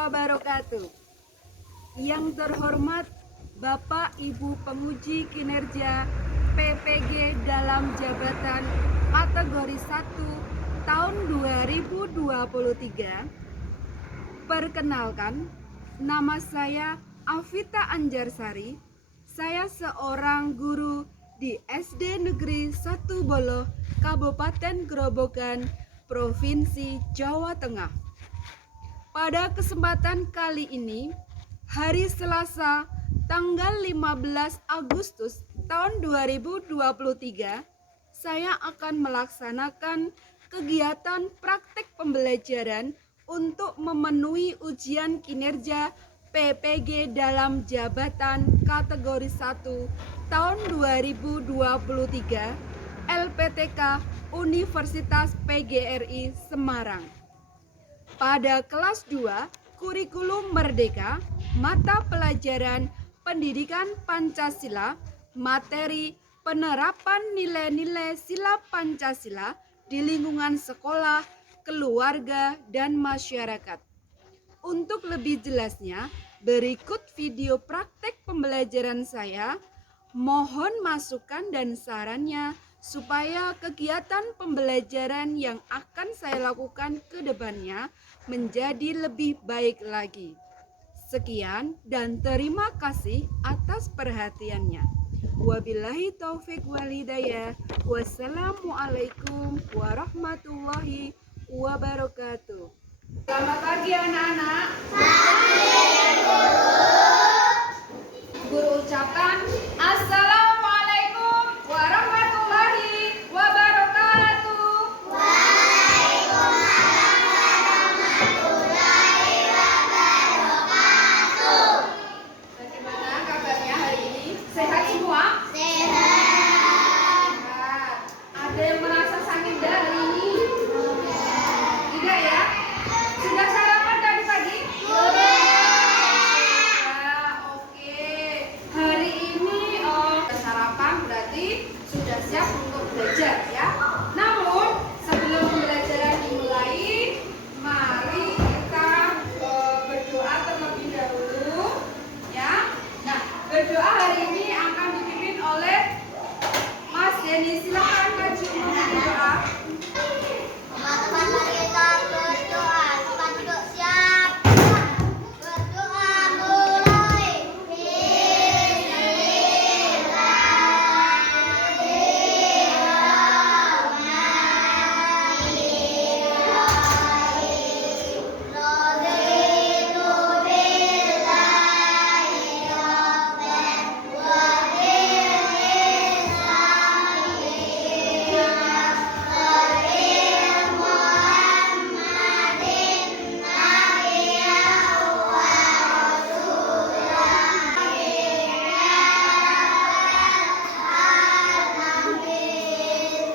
wabarakatuh. Yang terhormat Bapak Ibu Penguji Kinerja PPG dalam jabatan kategori 1 tahun 2023. Perkenalkan, nama saya Afita Anjarsari. Saya seorang guru di SD Negeri 1 Boloh, Kabupaten Grobogan, Provinsi Jawa Tengah. Pada kesempatan kali ini, hari Selasa, tanggal 15 Agustus tahun 2023, saya akan melaksanakan kegiatan praktek pembelajaran untuk memenuhi ujian kinerja PPG dalam jabatan kategori 1 tahun 2023 LPTK Universitas PGRI Semarang. Pada kelas 2, kurikulum merdeka, mata pelajaran pendidikan Pancasila, materi penerapan nilai-nilai sila Pancasila di lingkungan sekolah, keluarga, dan masyarakat. Untuk lebih jelasnya, berikut video praktek pembelajaran saya. Mohon masukan dan sarannya supaya kegiatan pembelajaran yang akan saya lakukan ke depannya menjadi lebih baik lagi. Sekian dan terima kasih atas perhatiannya. Wabillahi taufik wal hidayah. Wassalamualaikum warahmatullahi wabarakatuh. Selamat pagi anak-anak. Guru ucapkan Assalamualaikum warahmatullahi wabarakatuh. Bagaimana kabarnya hari ini? Sehat semua? Sehat. Ada yang merasa sakit hari ini? Tidak ya? Sudah sarapan tadi pagi? Sudah. Oke. Hari ini sarapan berarti sudah siap untuk belajar ya. Namun sebelum pembelajaran dimulai, mari kita berdoa terlebih dahulu ya. Nah, berdoa hari ini akan dipimpin oleh Mas Denny. Silakan maju memimpin doa. Teman-teman, mari kita berdoa. Silakan duduk, siap. Berdoa mulai.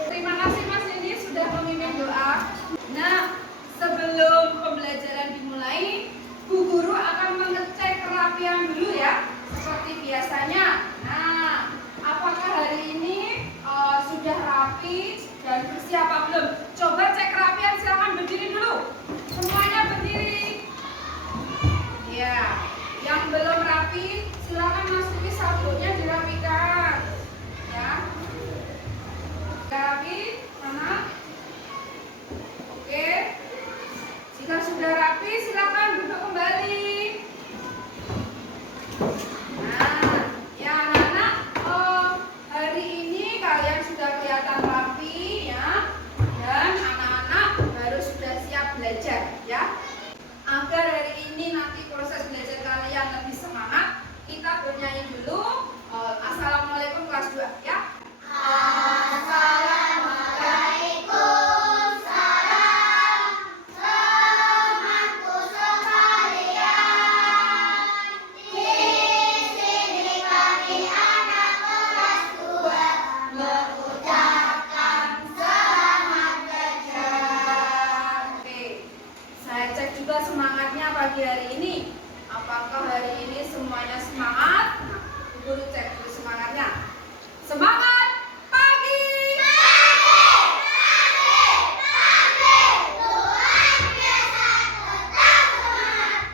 Terima kasih Mas Denny sudah memimpin doa. Nah, sebelum pembelajaran dimulai, Bu Guru akan mengecek kerapian dulu ya, seperti biasanya. Nah, apakah hari ini sudah rapi dan bersih apa belum? Coba cek kerapian, silakan berdiri dulu. Semuanya berdiri. Ya, yang belum rapi silakan masuki sabunnya dirapikan. Ya. Rapi, mana? Oke. Jika sudah rapi, silakan duduk kembali. Nah, ya anak-anak, hari ini kalian sudah kelihatan rapi ya, dan anak-anak baru sudah siap belajar ya. Agar hari ini nanti proses belajar kalian lebih semangat, kita bernyanyi dulu. Assalamualaikum kelas 2 ya. Temanku sekalian, di sini kami anak kelas 2 mengucapkan selamat belajar. Oke, saya cek juga semangatnya pagi hari ini. Apakah hari ini semuanya semangat? Nah, Guru cek dulu semangatnya. Semangat pagi! Luar biasa, tetap semangat.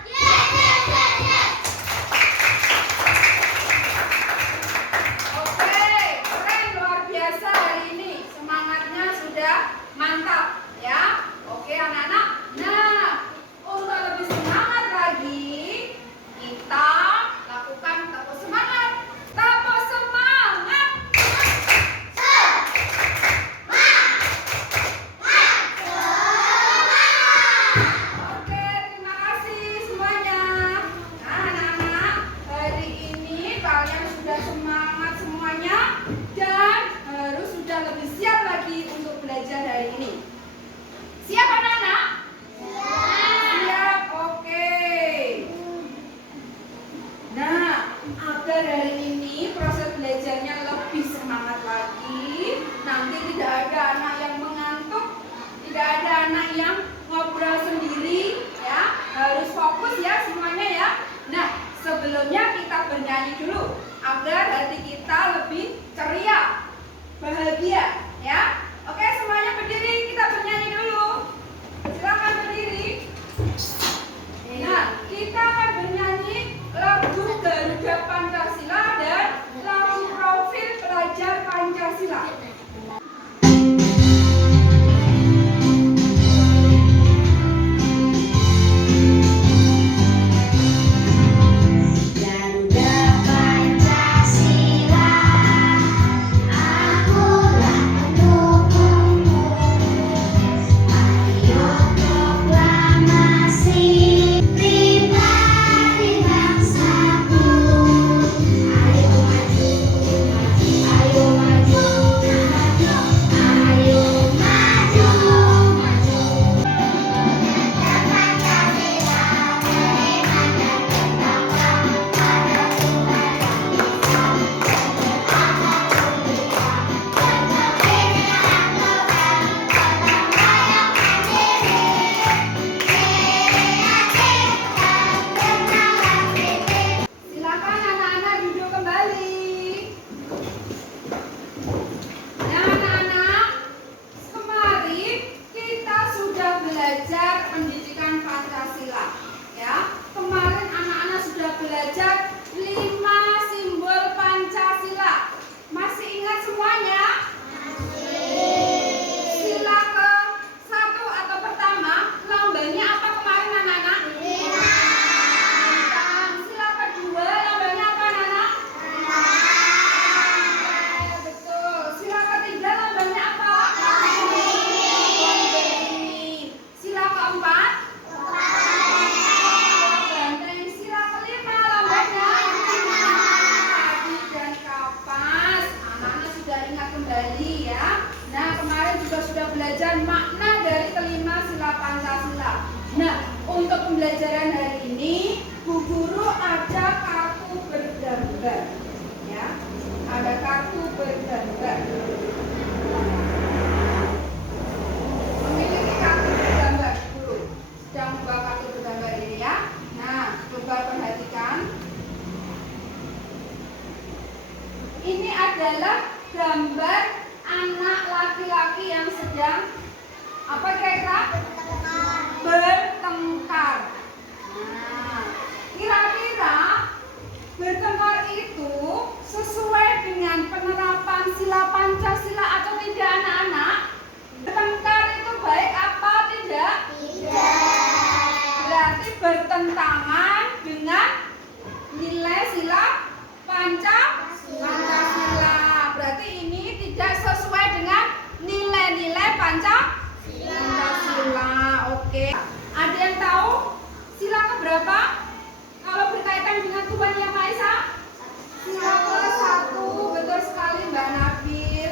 bergambar. Memiliki kartu bergambar dulu. Sedang buka kartu bergambar ini ya. Nah, coba perhatikan. Ini adalah gambar anak laki-laki yang sedang apa kira-kira? Bertengkar. Nah, kira-kira bertengkar itu sesuai dengan penerapan sila Pancasila atau tidak anak-anak? Bertengkar itu baik apa tidak? Tidak. Berarti bertentangan dengan nilai sila Pancasila. Berarti ini tidak sesuai dengan nilai-nilai Pancasila. Oke. Ada yang tahu sila keberapa? Kalau berkaitan dengan Tuhan Yang Maha Esa? Sila ke-1. Betul sekali Mbak Nabil.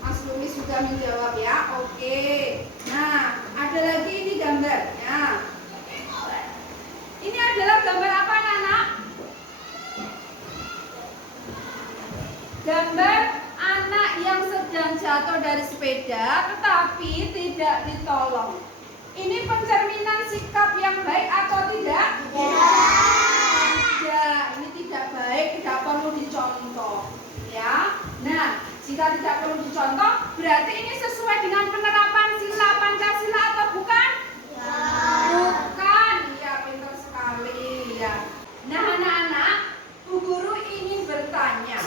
Mas Lumi sudah menjawab ya. Oke. Nah, ada lagi ini gambarnya. Ini adalah gambar apa anak-anak? Gambar anak yang sedang jatuh dari sepeda tetapi tidak ditolong. Ini pencerminan sikap yang baik atau tidak? Tidak. Ini tidak baik, tidak perlu dicontoh. Ya. Nah, jika tidak perlu dicontoh, berarti ini sesuai dengan penerapan sila Pancasila atau bukan? Bukan. Iya, pintar sekali ya. Nah, anak-anak, Bu Guru ingin bertanya.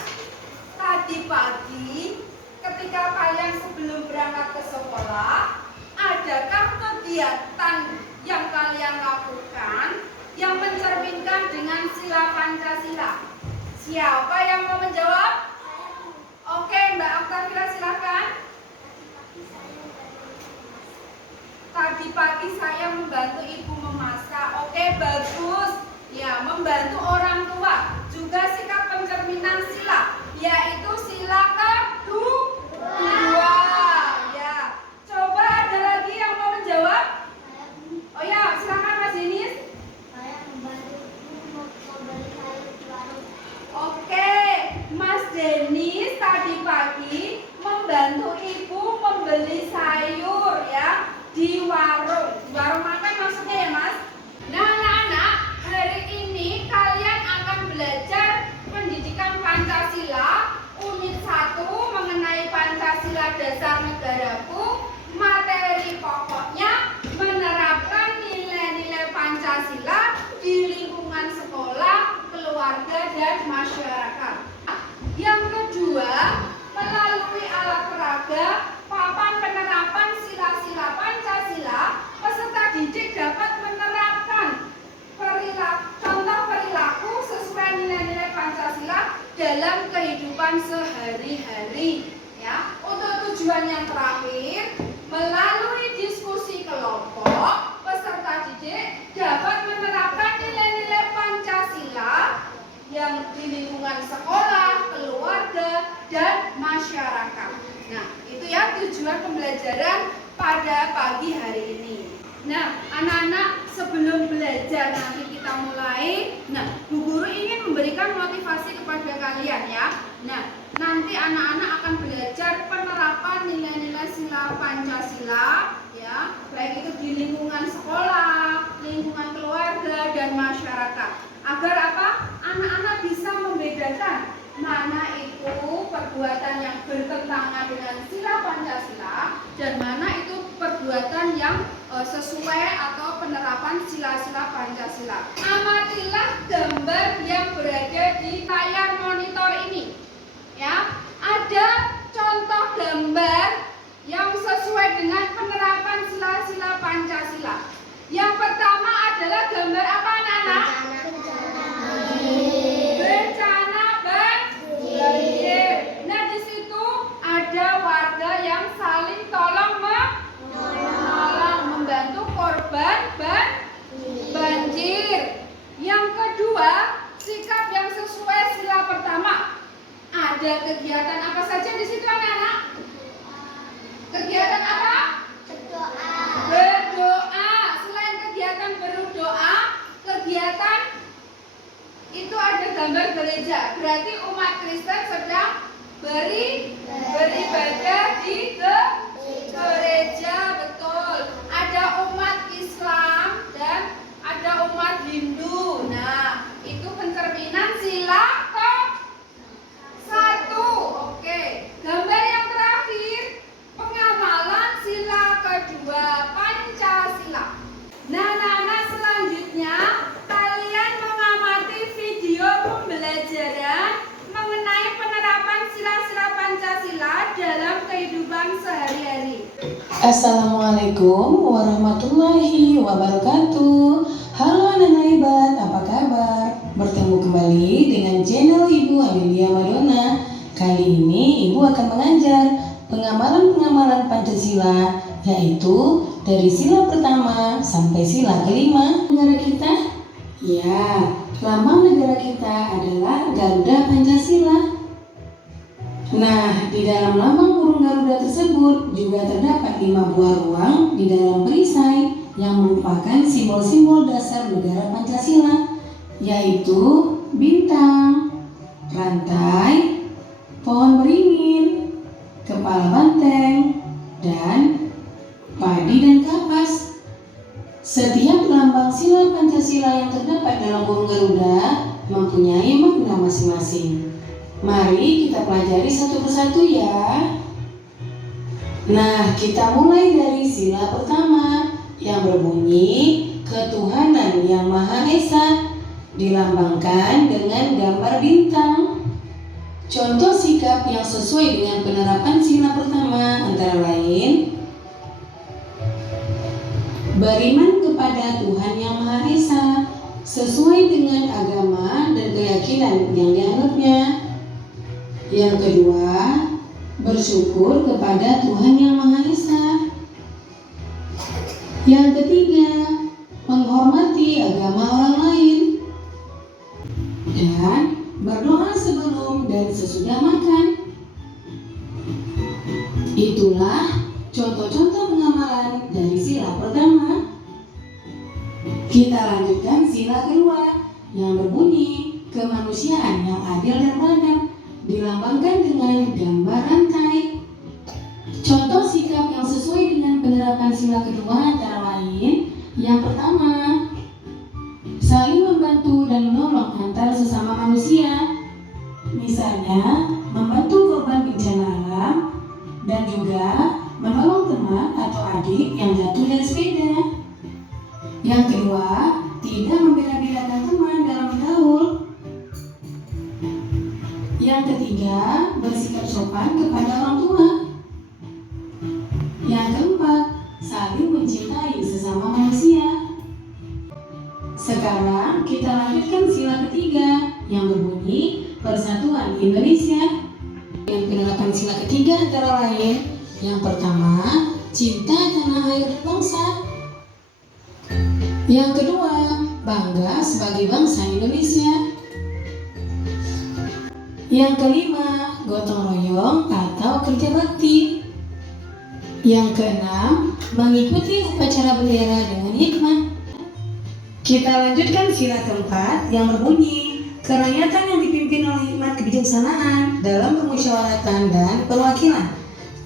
Tadi pagi ketika kalian sebelum berangkat ke sekolah, adakah kegiatan yang kalian lakukan yang mencerminkan dengan sila Pancasila? Siapa yang mau menjawab? Oke, Mbak Oktavia silakan. Tadi pagi saya membantu ibu memasak. Oke, bagus. Ya, membantu orang tua. Juga sikap pencerminan sila, yaitu sila kedua. Ya. Coba ada lagi yang mau menjawab? Oh ya, silakan Mas Denis. Oke, Mas Denis tadi pagi membantu ibu membeli sayur ya di warung. Di warung makan maksudnya ya Mas? Nah anak-anak, hari ini kalian akan belajar pendidikan Pancasila unit 1 mengenai Pancasila Dasar Negaraku. Materi pokoknya menerapkan nilai-nilai Pancasila di lingkungan sekolah, keluarga, dan masyarakat. Yang kedua, melalui alat peraga papan penerapan sila-sila Pancasila, peserta didik dapat menerapkan contoh perilaku sesuai nilai-nilai Pancasila dalam kehidupan sehari-hari. Ya, untuk tujuan yang terakhir, melalui diskusi kelompok, peserta didik dapat menerapkan nilai-nilai Pancasila yang di lingkungan sekolah, keluarga, dan masyarakat. Nah, itu ya tujuan pembelajaran pada pagi hari ini. Nah, anak-anak, sebelum belajar nanti kita mulai. Nah, Bu Guru ingin memberikan motivasi kepada kalian ya. Nah, nanti anak-anak akan belajar penerapan nilai-nilai sila Pancasila ya, baik itu di lingkungan sekolah, lingkungan keluarga, dan masyarakat. Agar apa? Anak-anak bisa membedakan mana itu perbuatan yang bertentangan dengan sila Pancasila dan mana itu perbuatan yang sesuai atau penerapan sila-sila Pancasila. Amatilah gambar yang berada di layar monitor ini. Ya, ada contoh gambar yang sesuai dengan penerapan sila-sila Pancasila. Yang pertama adalah gambar apa anak-anak? Bencana banjir. Nah, di situ ada warga yang saling tolong menolong, membantu korban banjir. Yang kedua, sikap yang sesuai sila pertama. Ada kegiatan apa saja di situ anak-anak? Kegiatan apa? Berdoa. Selain kegiatan berdoa, kegiatan itu ada gambar gereja. Berarti umat Kristen sedang beribadah di gereja, betul. Ada umat Islam dan ada umat Hindu. Nah, itu pencerminan sila ke-1. Oke, gambar yang terakhir pengamalan sila kedua, Pancasila. Nah, anak-anak, selanjutnya kalian mengamati video pembelajaran mengenai penerapan sila-sila Pancasila dalam kehidupan sehari-hari. Assalamualaikum warahmatullahi wabarakatuh. Halo anak-anak hebat, apa kabar? Bertemu kembali dengan channel Ibu Amelia Madonna. Kali ini Ibu akan mengajar pengamalan Pancasila, yaitu dari sila pertama sampai sila kelima. Negara kita? Ya, lambang negara kita adalah Garuda Pancasila. Nah, di dalam lambang burung Garuda tersebut juga terdapat 5 buah ruang di dalam perisai yang merupakan simbol-simbol dasar negara Pancasila, yaitu bintang, rantai, pohon beringin, kepala banteng, dan padi dan kapas. Setiap lambang sila Pancasila yang terdapat dalam burung Garuda mempunyai makna masing-masing. Mari kita pelajari satu persatu ya. Nah, kita mulai dari sila pertama yang berbunyi ketuhanan yang Maha Esa, dilambangkan dengan gambar bintang. Contoh sikap yang sesuai dengan penerapan sila pertama antara lain beriman kepada Tuhan yang Maha Esa sesuai dengan agama dan keyakinan yang dianutnya. Yang kedua, bersyukur kepada Tuhan yang Maha Esa. Yang ketiga, menghormati agama orang lain. Dan berdoa sebelum dan sesudah makan. Itulah contoh-contoh pengamalan dari sila pertama. Kita lanjutkan sila kedua yang berbunyi kemanusiaan yang adil dan beradab, dilambangkan dengan gambar rantai. Contoh sikap yang sesuai dengan penerapan sila kedua antara lain: yang pertama, saling membantu dan menolong antar sesama manusia, misalnya membantu korban bencana alam dan juga menolong teman atau adik yang jatuh dari sepeda. Yang kedua, tidak membela-belakan teman dalam bergaul. Yang ketiga, bersikap sopan kepada orang tua. Yang keempat, saling mencintai sesama manusia. Sekarang kita lanjutkan sila ketiga yang berbunyi Persatuan Indonesia. Yang penerapan sila ketiga antara lain: yang pertama, cinta tanah air dan bangsa. Yang kedua, bangga sebagai bangsa Indonesia. Yang kelima, gotong royong atau kerja bakti. Yang keenam, mengikuti upacara bendera dengan hikmah. Kita lanjutkan sila keempat yang berbunyi kerakyatan yang dipimpin oleh hikmat kebijaksanaan dalam permusyawaratan dan perwakilan.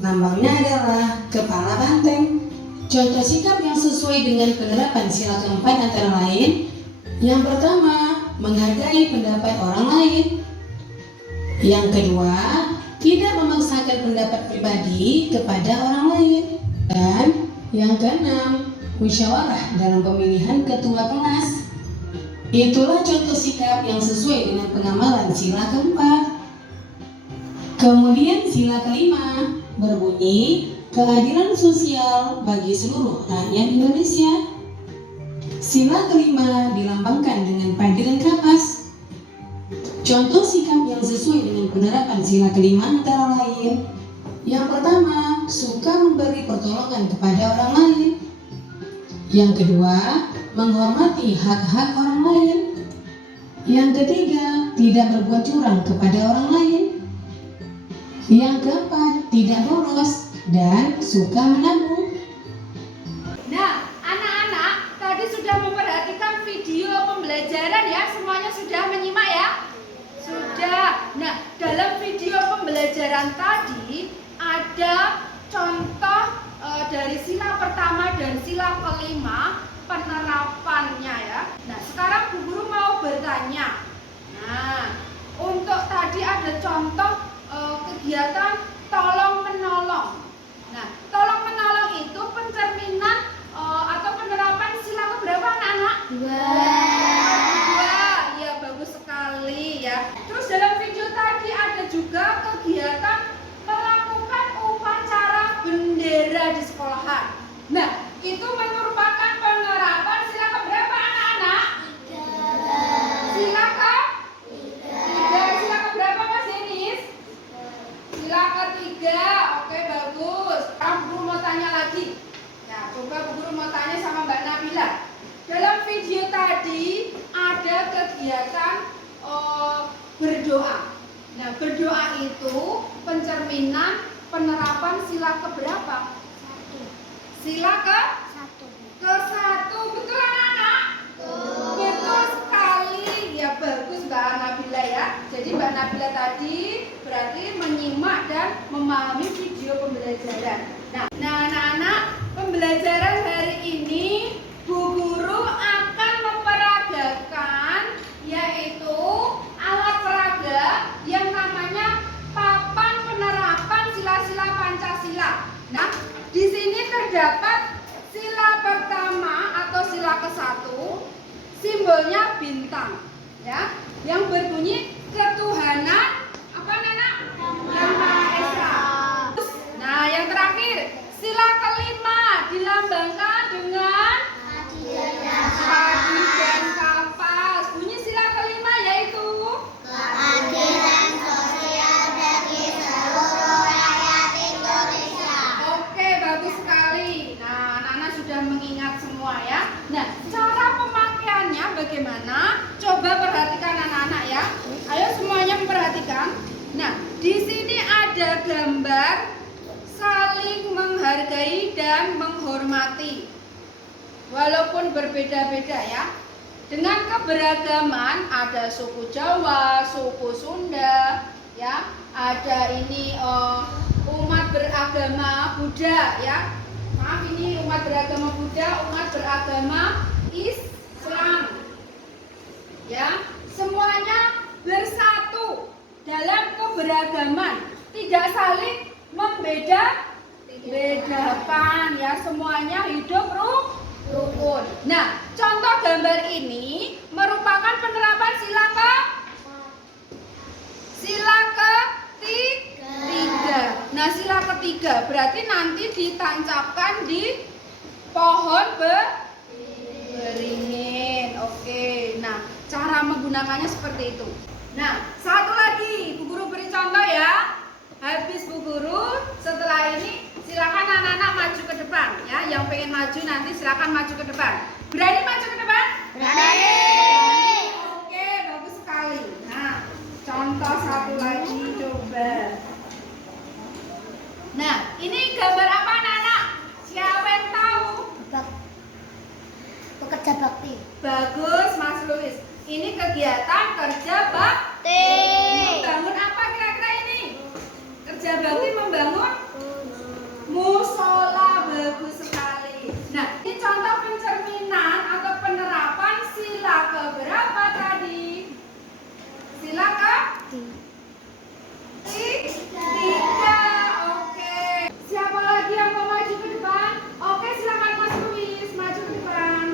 Lambangnya adalah kepala banteng. Contoh sikap yang sesuai dengan penerapan sila keempat antara lain: yang pertama, menghargai pendapat orang lain. Yang kedua, tidak memaksakan pendapat pribadi kepada orang lain. Dan yang keenam, musyawarah dalam pemilihan ketua kelas. Itulah contoh sikap yang sesuai dengan pengamalan sila keempat. Kemudian sila kelima berbunyi keadilan sosial bagi seluruh rakyat Indonesia. Sila kelima dilambangkan dengan padi dan kapas. Contoh sikap yang sesuai dengan penerapan sila kelima antara lain: yang pertama, suka memberi pertolongan kepada orang lain. Yang kedua, menghormati hak-hak orang lain. Yang ketiga, tidak berbuat curang kepada orang lain. Yang keempat, tidak boros dan suka menabung. Nah, anak-anak tadi sudah memperhatikan video pembelajaran ya, semuanya sudah menyimak ya? Sudah. Nah, dalam video pembelajaran pembelajaran tadi ada contoh dari sila pertama dan sila kelima penerapannya ya. Nah, sekarang Bu Guru mau bertanya. Nah, untuk tadi ada contoh kegiatan tolong menolong. Nah, tolong menolong itu pencerminan atau penerapan sila keberapa anak-anak? 2. 2. Ya, bagus sekali ya. Terus dalam video tadi ada juga kegiatan melakukan upacara bendera di sekolahan. Nah, itu merupakan penerapan sila keberapa anak-anak? 3. Sila ke? 3. Sila keberapa Mas Denis? Sila ketiga. Oke, bagus. Sekarang Bu Guru mau tanya lagi. Ya, coba Bu Guru mau tanya sama Mbak Nabila. Dalam video tadi ada kegiatan berdoa. Nah, berdoa itu pencerminan penerapan sila keberapa? 1. Sila ke? 1. Ke-1. Betul anak-anak? Betul sekali. Ya, bagus Mbak Nabila ya. Jadi Mbak Nabila tadi berarti menyimak dan memahami video pembelajaran. Nah, anak-anak, pembelajaran hari ini Bu Guru akan memperagakan yaitu alat peraga yang namanya papan penerapan sila-sila Pancasila. Nah, di sini terdapat sila pertama atau sila ke-1, simbolnya bintang, ya, yang berbunyi ketuhanan apa Nana? Yang Maha Esa. Nah, yang terakhir sila kelima dilambangkan dengan padi dan kapas. Bunyi sila kelima yaitu Keadilan sosial bagi seluruh rakyat Indonesia. Oke, bagus sekali. Nah, anak-anak sudah mengingat semua ya. Nah, cara pemakaiannya bagaimana? Coba perhatikan anak-anak ya. Ayo semuanya memperhatikan. Nah, di sini ada gambar saling menghargai dan menghormati. Walaupun berbeda-beda ya. Dengan keberagaman ada suku Jawa, suku Sunda, ya. Ada ini umat beragama Buddha ya. Maaf, ini umat beragama Buddha, umat beragama Islam. Ya, semuanya bersatu dalam keberagaman, tidak saling membeda-bedakan ya, semuanya hidup rukun. Nah, contoh gambar ini merupakan penerapan sila ketiga. Nah, sila ketiga berarti nanti ditancapkan di pohon beringin. Oke. Nah, cara menggunakannya seperti itu. Nah, satu lagi Bu Guru beri contoh ya. Habis Bu Guru, setelah ini silakan anak-anak maju ke depan ya. Yang pengen maju nanti silakan maju ke depan. Berani maju ke depan? Berani. Oke, bagus sekali. Nah, contoh satu lagi coba. Nah, ini gambar apa anak-anak? Siapa yang tahu? Pekerja bakti. Bagus Mas Luis. Ini kegiatan kerja bakti. Membangun apa kira-kira ini? Kerja bakti membangun musola. Bagus sekali. Nah, ini contoh pencerminan atau penerapan sila keberapa tadi? Sila ketiga. Oke. Siapa lagi yang mau maju ke depan? Oke, silakan Mas Luis maju ke depan.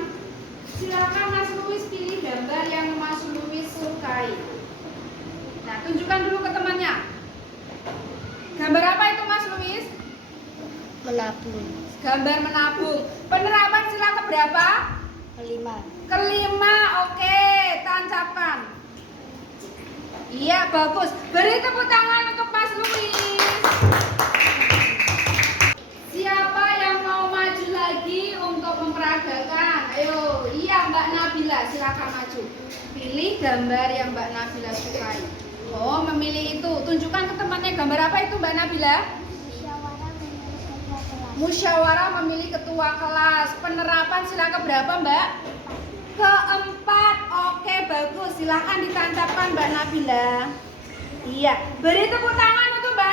Silakan Mas Luis pilih gambar yang Mas Luis sukai. Nah, tunjukkan dulu ke temannya. Gambar apa itu Mas Luis? Menabung. Gambar menabung. Penerapan sila keberapa? Kelima. Kelima. Oke, tancapkan. Iya, bagus. Beri tepuk tangan untuk Mas Luis. Siapa yang mau maju lagi untuk memperagakan? Ayo, iya Mbak Nabila, silakan maju. Pilih gambar yang Mbak Nabila sukai. Oh, memilih itu. Tunjukkan ke temannya gambar apa itu Mbak Nabila? Musyawarah memilih ketua kelas. Penerapan sila keberapa Mbak? Keempat. Oke, bagus. Silakan ditancapkan Mbak Nabila. Iya. Beri tepuk tangan untuk Mbak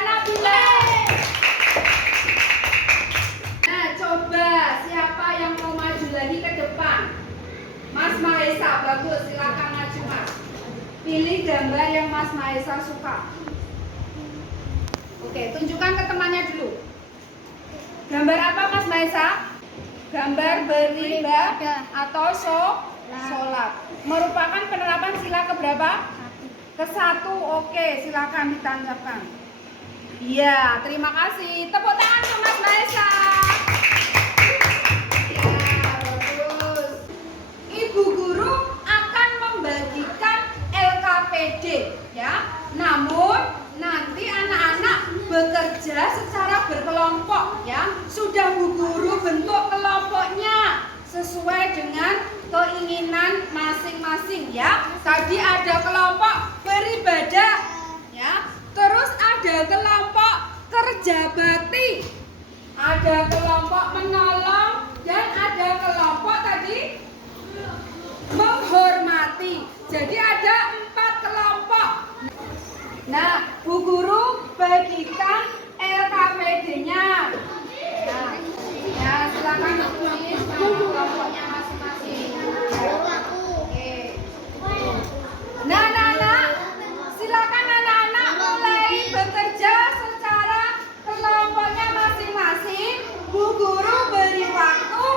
Nah, coba siapa yang mau maju lagi ke depan? Mas Mahesa, bagus, silakan maju Mas. Pilih gambar yang Mas Mahesa suka. Oke, tunjukkan ke temannya dulu. Gambar apa Mas Mahesa? Gambar beribadah atau sholat. Merupakan penerapan sila keberapa? Ke-1. Oke, silakan ditancapkan. Iya, terima kasih. Tepuk tangan untuk Mas Mahesa. Ya, bagus. Ibu guru akan membagikan LKPD ya. Namun nanti anak-anak bekerja secara berkelompok ya. Sudah Bu Guru bentuk kelompoknya sesuai dengan keinginan masing-masing ya. Tadi ada kelompok beribadah ya. Terus ada kelompok kerja bakti. Ada kelompok menolong dan ada kelompok tadi menghormati. Jadi ada 4 kelompok. Nah, Bu Guru bagikan LKPD-nya. Nah, ya silakan ditulis kelompoknya masing-masing. Oke. Nah, anak-anak, silakan anak-anak mulai bekerja secara kelompoknya masing-masing. Bu Guru beri waktu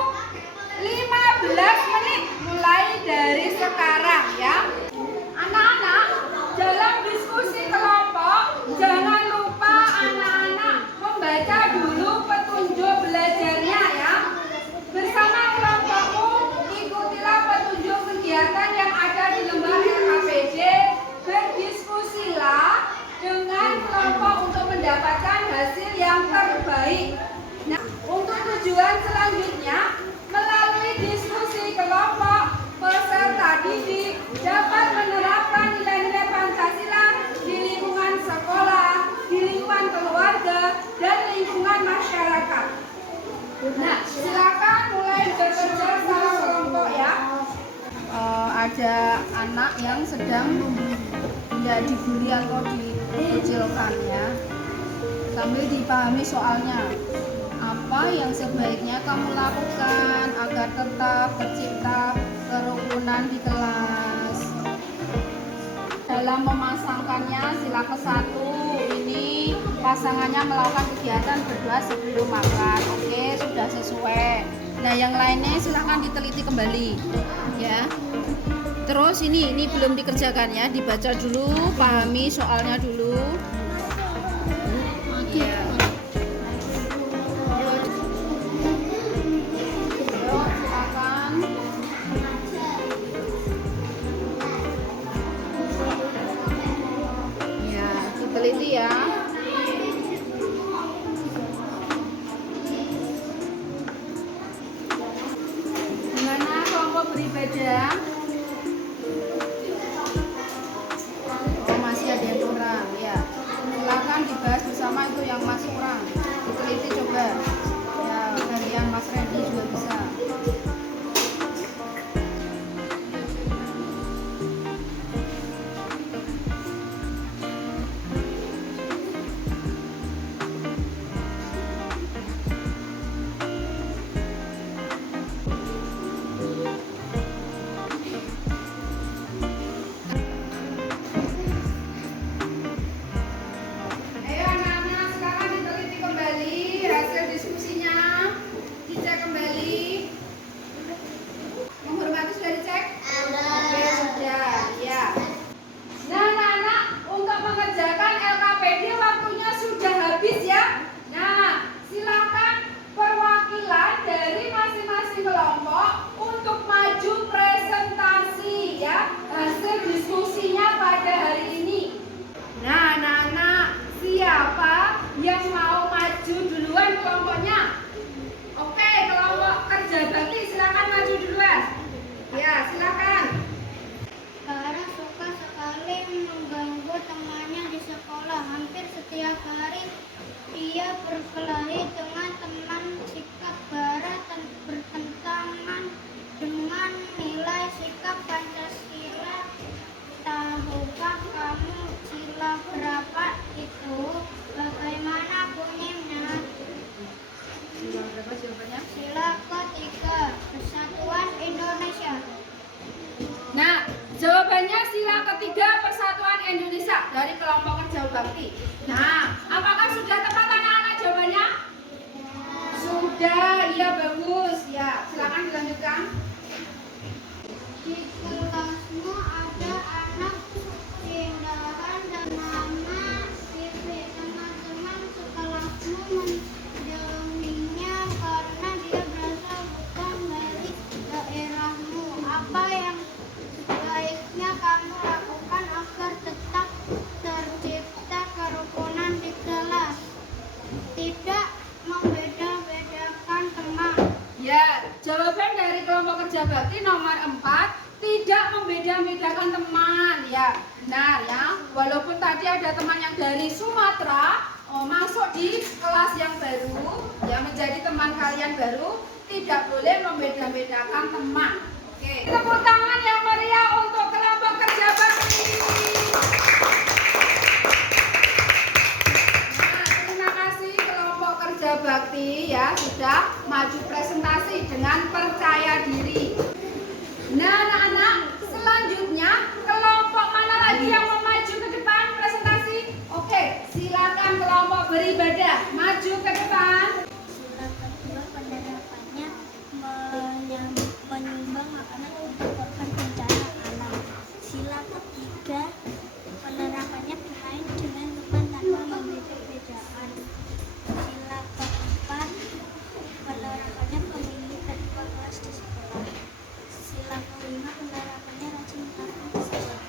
15 menit mulai dari sekarang ya. Anak-anak, dalam diskusi kelompok jangan lupa anak-anak membaca dulu petunjuk belajarnya ya. Bersama kelompokmu ikutilah petunjuk kegiatan yang ada di lembar LKPD. Berdiskusilah dengan kelompok untuk mendapatkan hasil yang terbaik. Nah, untuk tujuan selanjutnya melalui diskusi kelompok peserta didik dapat menerapkan nilai-nilai Pancasila di lingkungan sekolah, di lingkungan keluarga, dan lingkungan masyarakat. Nah, silakan mulai bekerja secara kelompok ya. Ada anak yang sedang tidak dibully atau dikecilkan ya. Sambil dipahami soalnya. Apa yang sebaiknya kamu lakukan agar tetap tercipta kerukunan di kelas? Dalam memasangkannya sila ke-1 ini pasangannya melakukan kegiatan berdoa sebelum makan. Oke, sudah sesuai. Nah, yang lainnya silahkan diteliti kembali ya. Terus ini belum dikerjakan ya, dibaca dulu, pahami soalnya dulu. Ya. Teliti ya. Gimana kelompok beribadah? Oh, masih ada yang kurang ya. Silakan dibahas bersama itu yang masih kurang. Diteliti coba. Ya, gantian Mas Randy juga bisa. jawabannya? Sila ketiga, Persatuan Indonesia. Nah, jawabannya sila ketiga Persatuan Indonesia dari kelompok kerja bakti. Nah, apakah sudah tepat anak-anak jawabannya? Sudah, iya bagus. Ya, silakan dilanjutkan. Di kelasmu ada anak pindahan dan nama CV. Teman-teman sekolahmu menjauhinya karena dia berasal bukan dari daerahmu. Apa yang sebaiknya kamu lakukan agar tetap tercipta kerukunan di kelas? Tidak membeda-bedakan teman. Ya, jawaban dari kelompok kerja bakti nomor 4, tidak membeda-bedakan teman. Ya, benar ya. Walaupun tadi ada teman yang dari Sumatera masuk di kelas yang baru, ya menjadi teman kalian baru, tidak boleh membeda-bedakan teman. Oke, tepuk tangan yang meriah untuk kelompok kerja bakti. Nah, terima kasih kelompok kerja bakti ya sudah maju presentasi dengan percaya diri. Nah, anak-anak, selanjutnya kelompok mana lagi yang mau maju ke depan presentasi? Oke, silakan kelompok beribadah maju ke depan. Sila kedua, penerapannya menyumbang makanan untuk korban bencana alam. Sila ketiga, penerapannya bermain dengan teman tanpa membeda-bedakan. Sila keempat, penerapannya memilih ketua kelas di sekolah. Sila kelima, penerapannya rajin melakukan kesalahan.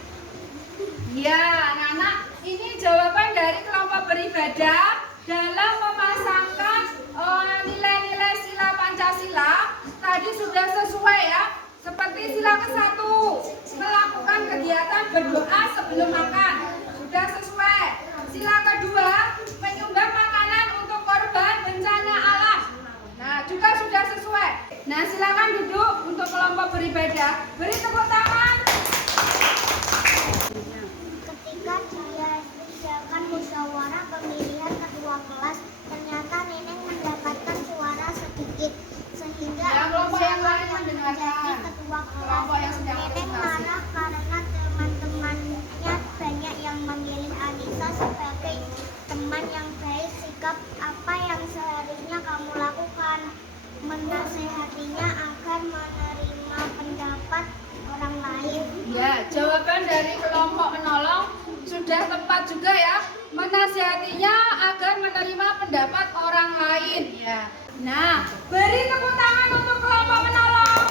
Ya, anak-anak, ini jawaban dari kelompok beribadah dalam memasangkan nilai-nilai sila Pancasila. Tadi sudah sesuai ya. Seperti sila ke-1, melakukan kegiatan berdoa sebelum makan. Sudah sesuai. Sila kedua, menyumbang makanan untuk korban bencana alam. Nah, juga sudah sesuai. Nah, silakan duduk untuk kelompok beribadah. Beri tepuk tangan. Ketika diadakan musyawarah pemilihan ketua kelas, ternyata Neneng mendapatkan suara sedikit sehingga Ya, kelompok yang lain menjadi mendengarkan. ketua kelas. Kelompok yang sedang Neneng presentasi. marah karena teman-temannya banyak yang memilih Anissa sebagai teman yang baik. Sikap apa yang seharusnya kamu lakukan? Menasehatinya agar menerima pendapat orang lain. Ya, jawaban dari kelompok menolong sudah tepat juga ya. Menasihatinya agar menerima pendapat orang lain. Ya. Nah, beri tepuk tangan untuk kelompok menolong.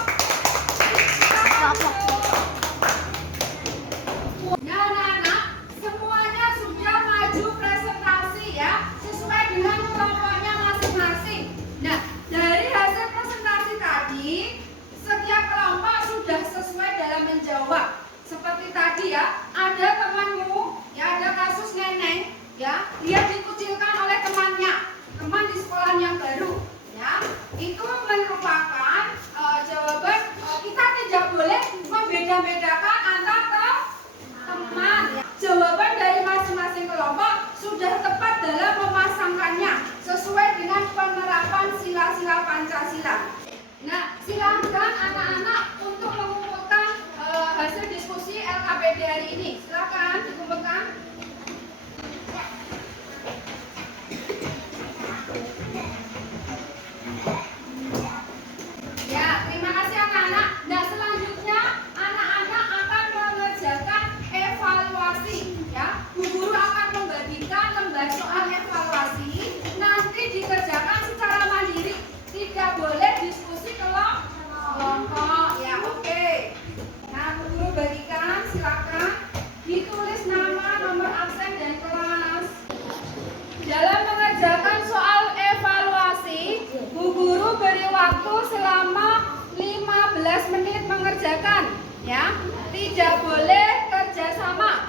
Nah, anak-anak, semuanya sudah maju presentasi ya, sesuai dengan kelompoknya masing-masing. Nah, dari hasil presentasi tadi, setiap kelompok sudah sesuai dalam menjawab. Seperti tadi ya, ada temanmu, ya ada kasus Neneng, ya dia dikucilkan oleh temannya, teman di sekolah yang baru, ya itu merupakan jawaban kita tidak boleh membeda-bedakan antar teman. Ya. Jawaban dari masing-masing kelompok sudah tepat dalam memasangkannya sesuai dengan penerapan sila-sila Pancasila. Nah, silakan anak-anak untuk mengumpulkan hasil diskusi LKPD hari ini. Silakan dikumpulkan. Ya, terima kasih anak-anak. Nah, selanjutnya anak-anak akan mengerjakan evaluasi. Ya, Bu Guru akan membagikan lembar soal evaluasi. Nanti dikerjakan secara mandiri. Tidak boleh diskusi kelompok. Ya, oke. Nah, Bu Guru bagikan, silakan ditulis nama, nomor absen dan kelas. Dalam mengerjakan soal evaluasi, Bu Guru beri waktu selama 15 menit mengerjakan, ya. Tidak boleh kerjasama.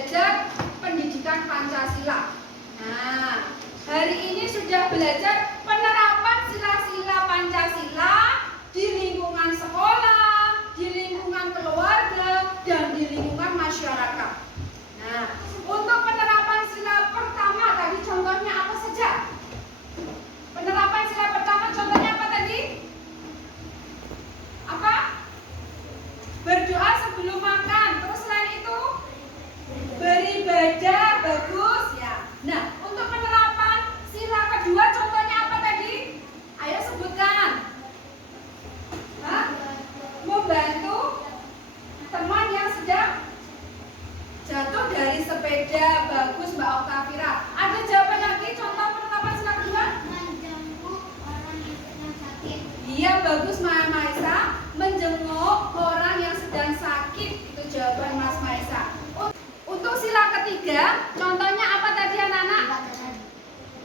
belajar pendidikan Pancasila. Nah, hari ini sudah belajar penerapan sila-sila Pancasila di lingkungan sekolah, di lingkungan keluarga, dan di lingkungan masyarakat. Nah, untuk penerapan sila pertama tadi contohnya apa saja? Penerapan sila pertama contohnya apa tadi? Apa? Berdoa sebelum makan. Terus selain itu beribadah, bagus ya. Nah, untuk penerapan sila kedua contohnya apa tadi? Ayo sebutkan. Hah? Membantu teman yang sedang jatuh dari sepeda. Bagus Mbak Oktavira. Ada jawaban lagi contoh penerapan sila kedua? Menjenguk orang yang sedang sakit. Iya bagus Mbak Maisa. Menjenguk orang yang sedang sakit. Itu jawaban Mas Maisa. Untuk sila ketiga contohnya apa tadi anak-anak?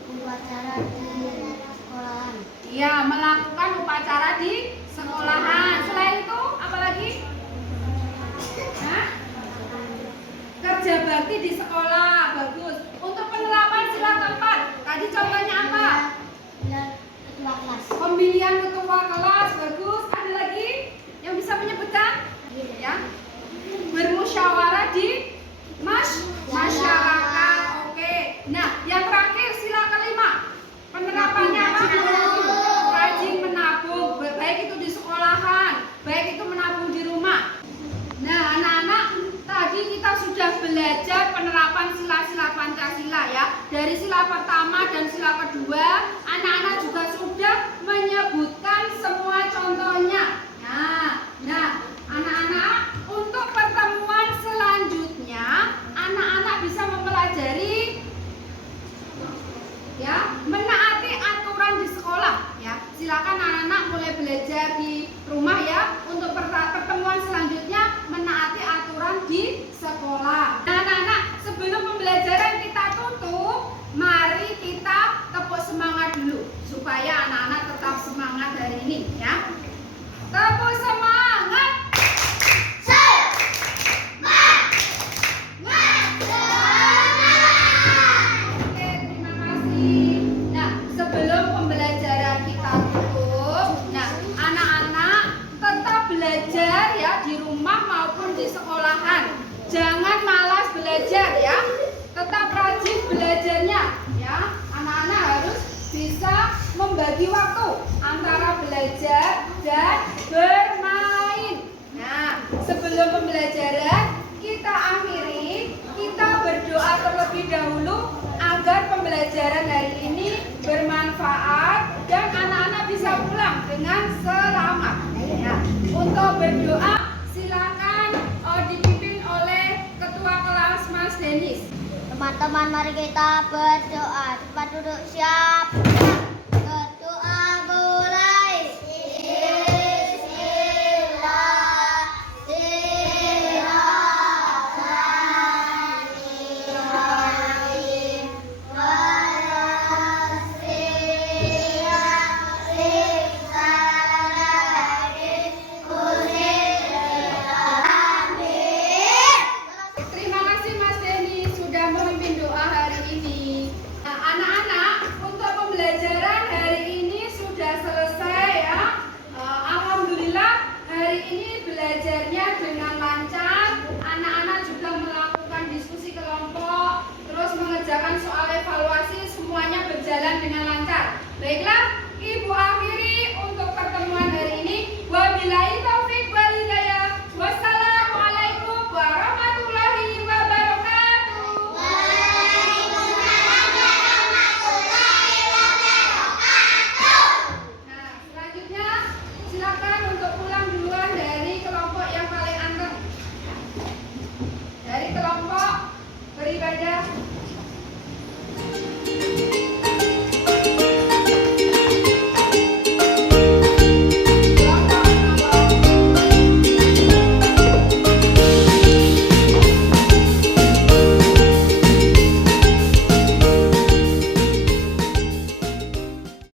Upacara di sekolahan. Iya melakukan upacara di sekolahan. Selain itu apa lagi? Hah? Kerja bakti di sekolah. Bagus. Untuk penerapan sila keempat tadi contohnya apa? Ketua kelas. Pemilihan ketua kelas. Bagus. Ada lagi yang bisa menyebutkan? Ya. Bermusyawarah di masyarakat. Oke. Nah, yang terakhir sila kelima. Penerapannya apa? Rajin menabung. Baik itu di sekolahan, baik itu menabung di rumah. Nah, anak-anak, tadi kita sudah belajar penerapan sila-sila Pancasila ya. Dari sila pertama dan sila kedua, anak-anak juga sudah menyebutkan semua contohnya. Nah, anak-anak, untuk pertemuan selanjutnya, anak-anak bisa mempelajari ya, menaati aturan di sekolah ya. Silakan anak-anak mulai belajar di rumah ya. Untuk pertemuan selanjutnya menaati aturan di sekolah. Nah, anak-anak, sebelum pembelajaran kita tutup, mari kita tepuk semangat dulu supaya anak-anak tetap semangat hari ini ya. Tepuk semangat. Oke, terima kasih. Nah, sebelum pembelajaran kita tutup, nah anak-anak tetap belajar ya di rumah maupun di sekolahan. Jangan malas belajar ya. Tetap rajin belajarnya ya. Anak-anak harus bisa membagi waktu antara belajar dan bermain. Nah, sebelum pembelajaran kita akhiri, kita berdoa terlebih dahulu agar pembelajaran hari ini bermanfaat dan anak-anak bisa pulang dengan selamat. Ya. Untuk berdoa silakan dipimpin oleh Ketua Kelas Mas Denis. Teman-teman, mari kita berdoa. Cepat duduk, siap. Berdoa mulai. Terima kasih Mas Denis sudah memimpin doa hari ini. Nah, anak-anak, untuk pembelajaran hari ini sudah selesai ya. Alhamdulillah hari ini belajarnya dengan lancar. Anak-anak juga melakukan diskusi kelompok, terus mengerjakan soal evaluasi, semuanya berjalan dengan lancar. Baiklah,